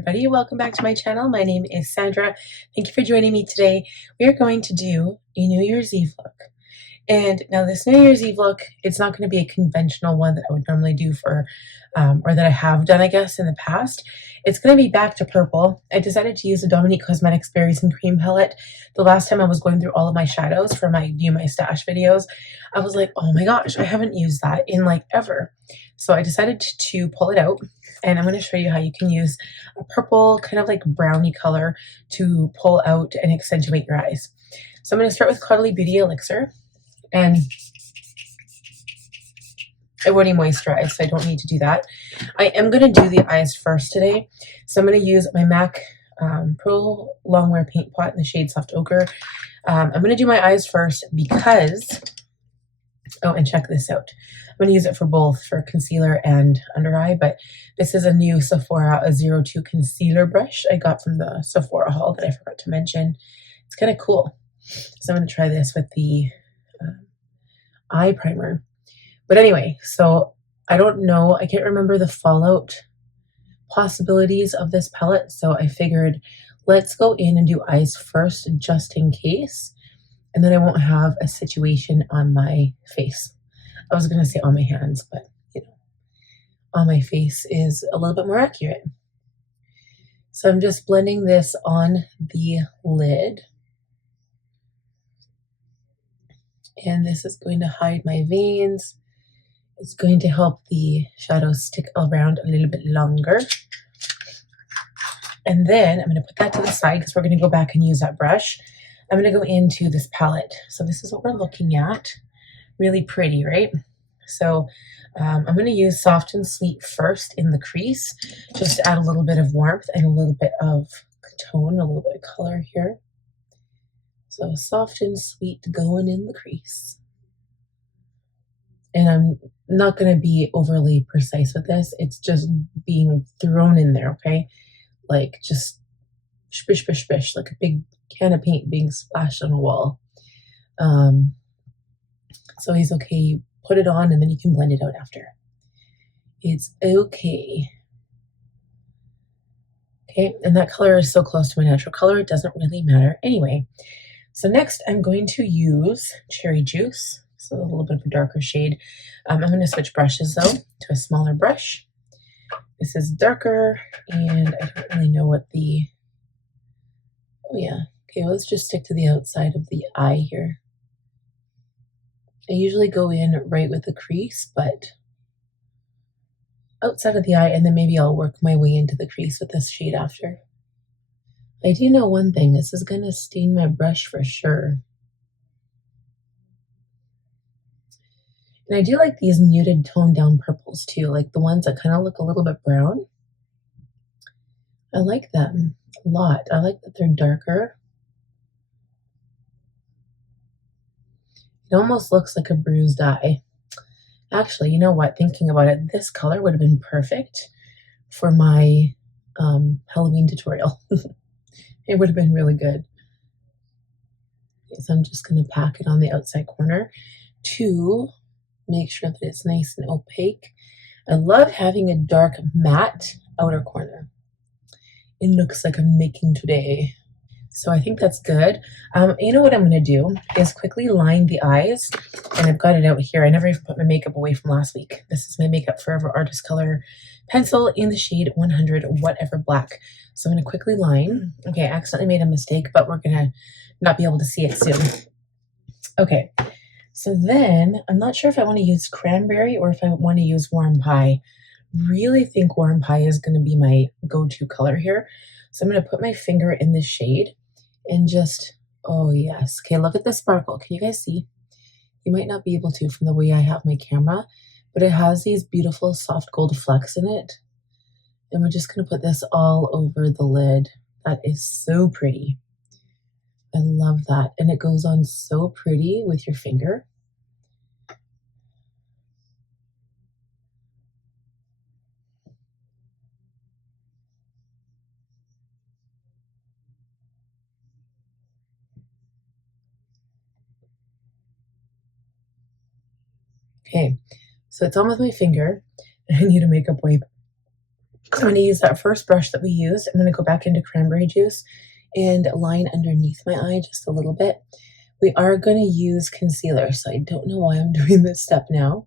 everybody, welcome back to my channel. My name is Sandra. Thank you for joining me today. We are going to do a New Year's Eve look. And now this New Year's Eve look, it's not going to be a conventional one that I would normally do for, or that I have done, I guess, in the past. It's going to be back to purple. I decided to use the Dominique Cosmetics Berries and Cream palette. The last time I was going through all of my shadows for my View My Stash videos, I was like, oh my gosh, I haven't used that in like ever. So I decided to pull it out, and I'm going to show you how you can use a purple kind of like brownie color to pull out and accentuate your eyes. So I'm going to start with Caudalie Beauty Elixir, and I've already moisturized, so I don't need to do that. I am going to do the eyes first today. So I'm going to use my MAC Pro Longwear Paint Pot in the shade Soft Ochre. I'm going to do my eyes first because, oh, and check this out. I'm going to use it for both, for concealer and under eye, but this is a new Sephora 02 concealer brush I got from the Sephora haul that I forgot to mention. It's kind of cool. So I'm going to try this with the eye primer. But anyway, so I don't know, I can't remember the fallout possibilities of this palette, so I figured let's go in and do eyes first just in case, and then I won't have a situation on my face. I was going to say on my hands, but you know, on my face is a little bit more accurate. So I'm just blending this on the lid, and this is going to hide my veins. It's going to help the shadows stick around a little bit longer. And then I'm going to put that to the side because we're going to go back and use that brush. I'm going to go into this palette. So this is what we're looking at. Really pretty, right? So I'm going to use Soft and Sweet first in the crease, just to add a little bit of warmth and a little bit of tone, a little bit of color here. So Soft and Sweet going in the crease. And I'm not going to be overly precise with this. It's just being thrown in there, okay? Like just splish, splish, splish, like a big can of paint being splashed on a wall. So it's okay. You put it on and then you can blend it out after. It's okay. Okay, and that color is so close to my natural color, it doesn't really matter anyway. So next I'm going to use Cherry Juice. So a little bit of a darker shade. I'm going to switch brushes though to a smaller brush. This is darker, and I don't really know what the, oh yeah, okay, well, let's just stick to the outside of the eye here. I usually go in right with the crease, but outside of the eye, and then maybe I'll work my way into the crease with this shade after. I do know one thing, this is going to stain my brush for sure. And I do like these muted toned down purples too, like the ones that kind of look a little bit brown. I like them a lot. I like that they're darker. It almost looks like a bruised eye. Actually, you know what? Thinking about it, this color would have been perfect for my Halloween tutorial. It would have been really good. So I'm just going to pack it on the outside corner to make sure that it's nice and opaque. I love having a dark matte outer corner. It looks like I'm making today. So I think that's good. You know what I'm going to do is quickly line the eyes, and I've got it out here. I never even put my makeup away from last week. This is my Makeup Forever Artist Color pencil in the shade 100 Whatever Black. So I'm going to quickly line. Okay, I accidentally made a mistake, but we're going to not be able to see it soon. Okay. So then, I'm not sure if I want to use cranberry or if I want to use warm pie. Really think warm pie is going to be my go-to color here. So I'm going to put my finger in this shade and just, oh yes. Okay, look at the sparkle. Can you guys see? You might not be able to from the way I have my camera, but it has these beautiful soft gold flecks in it. And we're just going to put this all over the lid. That is so pretty. I love that. And it goes on so pretty with your finger. Okay, so it's on with my finger. I need a makeup wipe. So I'm going to use that first brush that we used. I'm going to go back into cranberry juice and line underneath my eye just a little bit. We are going to use concealer, so I don't know why I'm doing this step now,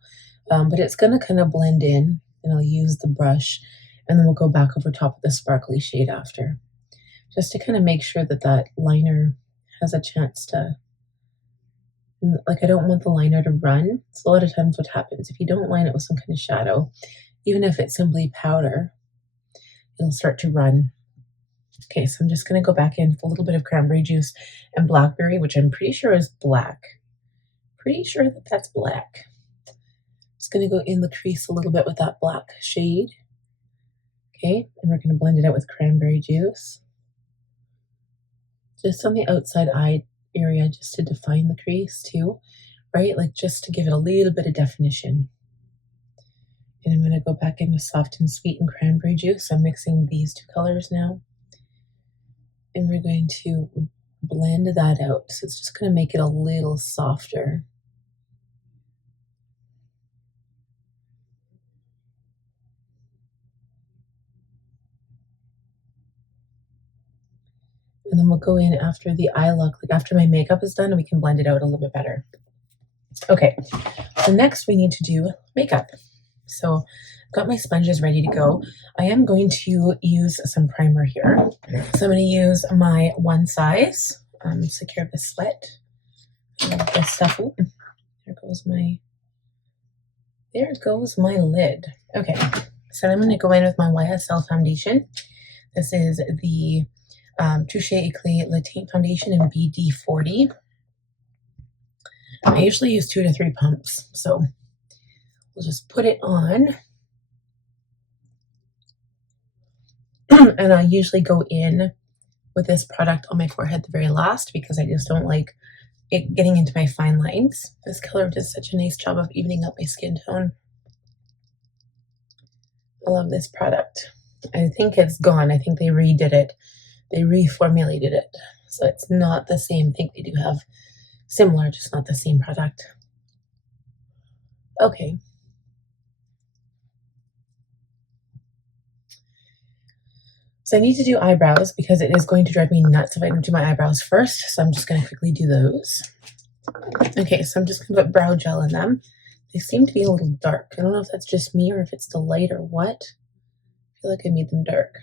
but it's going to kind of blend in, and I'll use the brush, and then we'll go back over top of the sparkly shade after, just to kind of make sure that that liner has a chance to, like, I don't want the liner to run. So a lot of times what happens, if you don't line it with some kind of shadow, even if it's simply powder, it'll start to run. Okay, so I'm just going to go back in with a little bit of cranberry juice and blackberry, which I'm pretty sure is black. Pretty sure that that's black. Just going to go in the crease a little bit with that black shade. Okay, and we're going to blend it out with cranberry juice. Just on the outside eye area, just to define the crease too, right? Like just to give it a little bit of definition. And I'm going to go back in with Soft and Sweet and cranberry juice. I'm mixing these two colors now. And we're going to blend that out. So it's just going to make it a little softer. And then we'll go in after the eye look, like after my makeup is done, and we can blend it out a little bit better. Okay, so next we need to do makeup. So I've got my sponges ready to go. I am going to use some primer here. So I'm going to use my One Size Secure the Sweat. This stuff. Ooh, there goes my lid. Okay, so I'm going to go in with my YSL foundation. This is the Touche Eclait Le Teinte Foundation in BD40. I usually use 2 to 3 pumps, so we'll just put it on. And I usually go in with this product on my forehead the very last because I just don't like it getting into my fine lines. This color does such a nice job of evening out my skin tone. I love this product. I think it's gone. I think they redid it. They reformulated it. So it's not the same. I think they do have similar, just not the same product. Okay. So I need to do eyebrows because it is going to drive me nuts if I don't do my eyebrows first. So I'm just going to quickly do those. Okay, so I'm just going to put brow gel in them. They seem to be a little dark. I don't know if that's just me or if it's the light or what. I feel like I made them dark.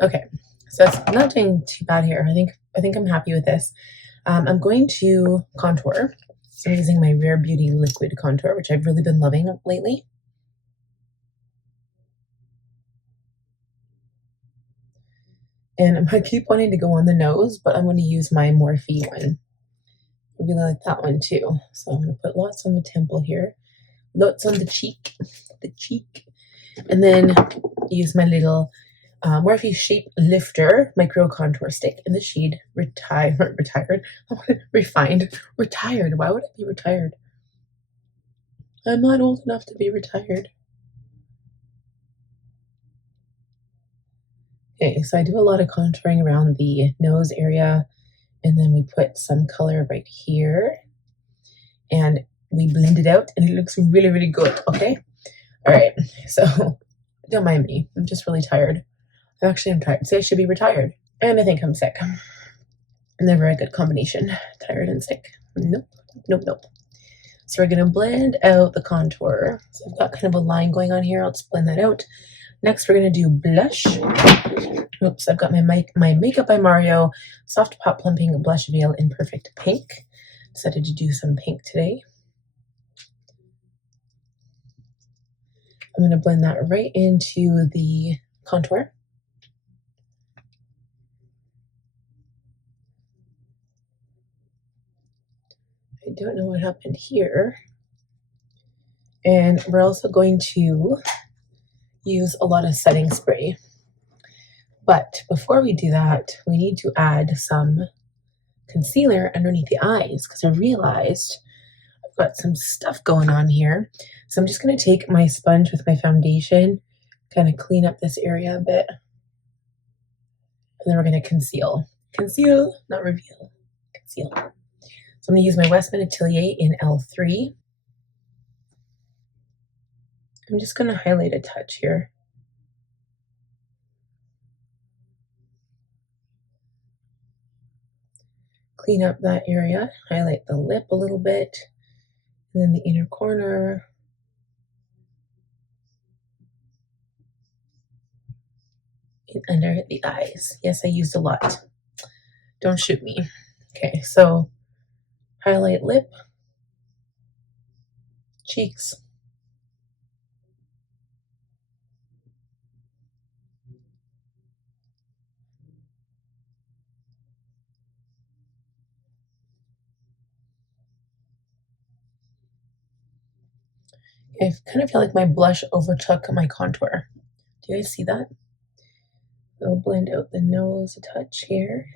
Okay, so it's not doing too bad here. I think I'm happy with this. I'm going to contour. So I'm using my Rare Beauty liquid contour, which I've really been loving lately. And I keep wanting to go on the nose, but I'm going to use my Morphe one. I really like that one too. So I'm going to put lots on the temple here, lots on the cheek, and then use my little Morphe Shape Lifter Micro Contour Stick in the shade Retired. Refined. Retired. Why would I be retired? I'm not old enough to be retired. Okay, so I do a lot of contouring around the nose area, and then we put some color right here, and we blend it out, and it looks really, really good, okay? All right, so don't mind me. I'm just really tired. Actually, I'm tired. See, I should be retired. And I think I'm sick. Never a good combination. Tired and sick. Nope. So we're going to blend out the contour. So I've got kind of a line going on here. I'll just blend that out. Next, we're going to do blush. Oops, I've got my Makeup by Mario Soft Pop Plumping Blush Veil in Perfect Pink. Decided to do some pink today. I'm going to blend that right into the contour. I don't know what happened here. And we're also going to use a lot of setting spray. But before we do that, we need to add some concealer underneath the eyes because I realized I've got some stuff going on here. So I'm just going to take my sponge with my foundation Kind of clean up this area a bit. And then we're going to conceal. Conceal, not reveal. Conceal. So I'm going to use my Westman Atelier in L3. I'm just going to highlight a touch here. Clean up that area. Highlight the lip a little bit. And then the inner corner. And under the eyes. Yes, I used a lot. Don't shoot me. Okay, so highlight lip, cheeks, I kind of feel like my blush overtook my contour. Do you guys see that? I'll blend out the nose a touch here.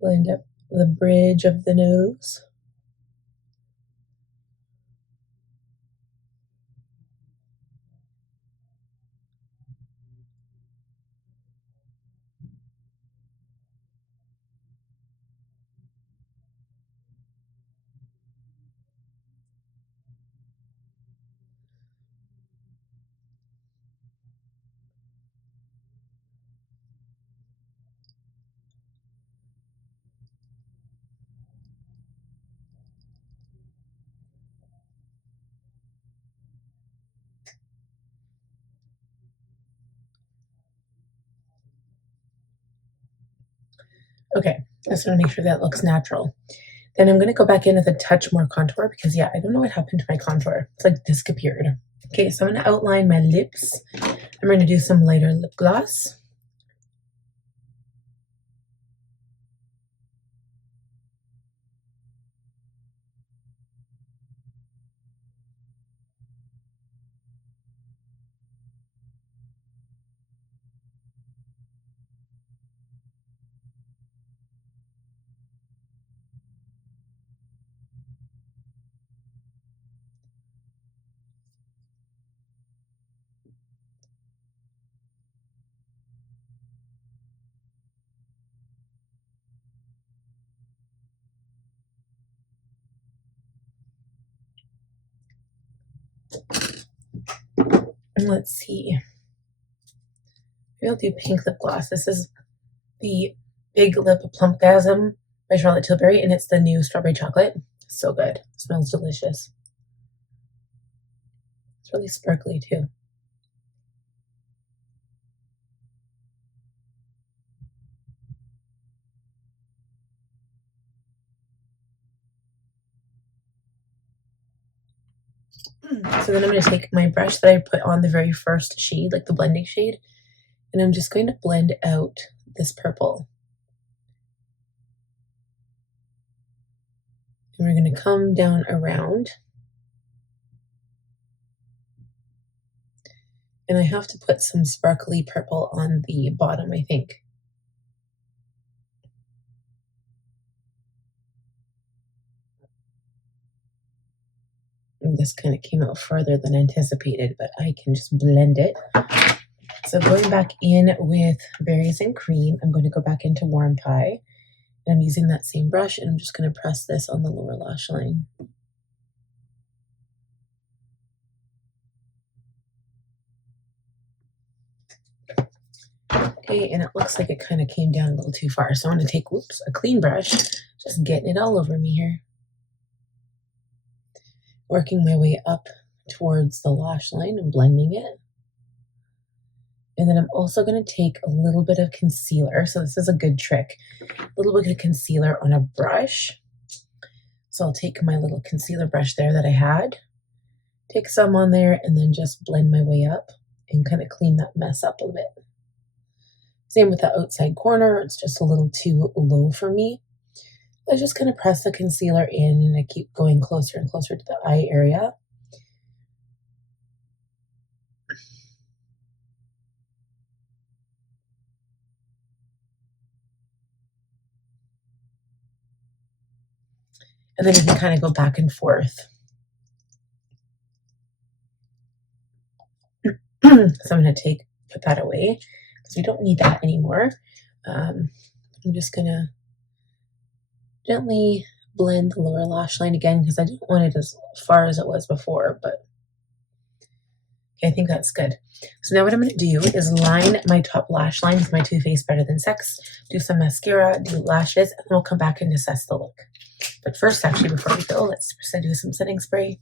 Blend up the bridge of the nose. Okay, I just want to make sure that looks natural. Then I'm going to go back in with a touch more contour because, yeah, I don't know what happened to my contour. It's like disappeared. Okay, so I'm going to outline my lips. I'm going to do some lighter lip gloss. And let's see. Maybe I'll do pink lip gloss. This is the Big Lip Plumpgasm by Charlotte Tilbury, and it's the new strawberry chocolate. So good. Smells delicious. It's really sparkly too. So then I'm going to take my brush that I put on the very first shade, like the blending shade, and I'm just going to blend out this purple. And we're going to come down around. And I have to put some sparkly purple on the bottom, I think. And this kind of came out further than anticipated, but I can just blend it. So going back in with Berries and Cream, I'm going to go back into Warm Pie. And I'm using that same brush, and I'm just going to press this on the lower lash line. Okay, and it looks like it kind of came down a little too far. So I'm going to take, a clean brush, just getting it all over me here. Working my way up towards the lash line and blending it. And then I'm also going to take a little bit of concealer. So this is a good trick. A little bit of concealer on a brush. So I'll take my little concealer brush there that I had. Take some on there and then just blend my way up and kind of clean that mess up a bit. Same with the outside corner. It's just a little too low for me. I just kind of press the concealer in and I keep going closer and closer to the eye area. And then you can kind of go back and forth. I'm going to put that away because we don't need that anymore. I'm just going to gently blend the lower lash line again because I don't want it as far as it was before, but okay, I think that's good. So now what I'm going to do is line my top lash line with my Too Faced Better Than Sex, do some mascara, do lashes, and then we'll come back and assess the look. But first, actually, before we go, let's do some setting spray.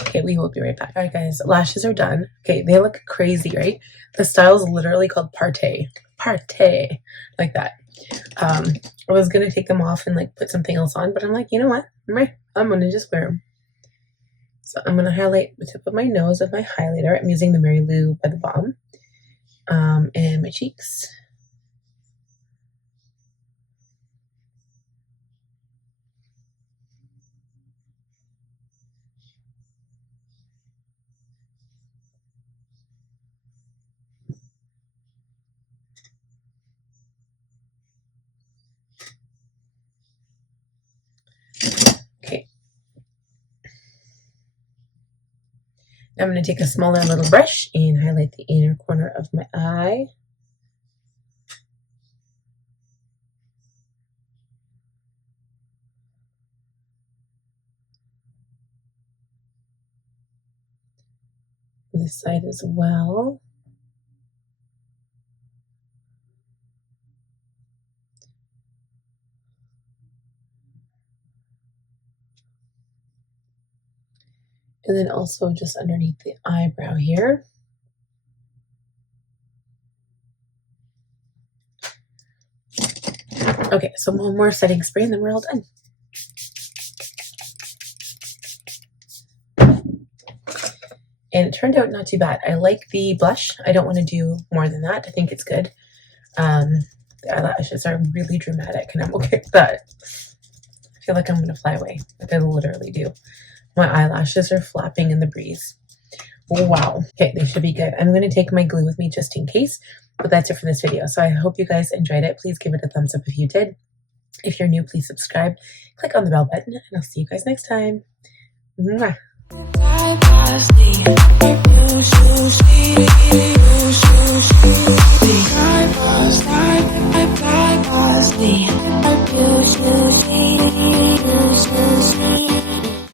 Okay, we will be right back. All right, guys, lashes are done. Okay, they look crazy, right? The style is literally called Partay, like that. I was gonna take them off and like put something else on, but I'm like, you know what? I'm gonna just wear them. So I'm gonna highlight the tip of my nose with my highlighter. I'm using the Mary Lou by the Balm, and my cheeks. Okay. Now I'm going to take a smaller little brush and highlight the inner corner of my eye. This side as well. And then also just underneath the eyebrow here. Okay, so one more setting spray and then we're all done. And it turned out not too bad. I like the blush. I don't want to do more than that. I think it's good. The eyelashes are really dramatic and I'm okay with that. I feel like I'm going to fly away. Like I literally do. My eyelashes are flapping in the breeze. Oh, wow. Okay, they should be good. I'm going to take my glue with me just in case. But that's it for this video. So I hope you guys enjoyed it. Please give it a thumbs up if you did. If you're new, please subscribe. Click on the bell button and I'll see you guys next time. Mwah.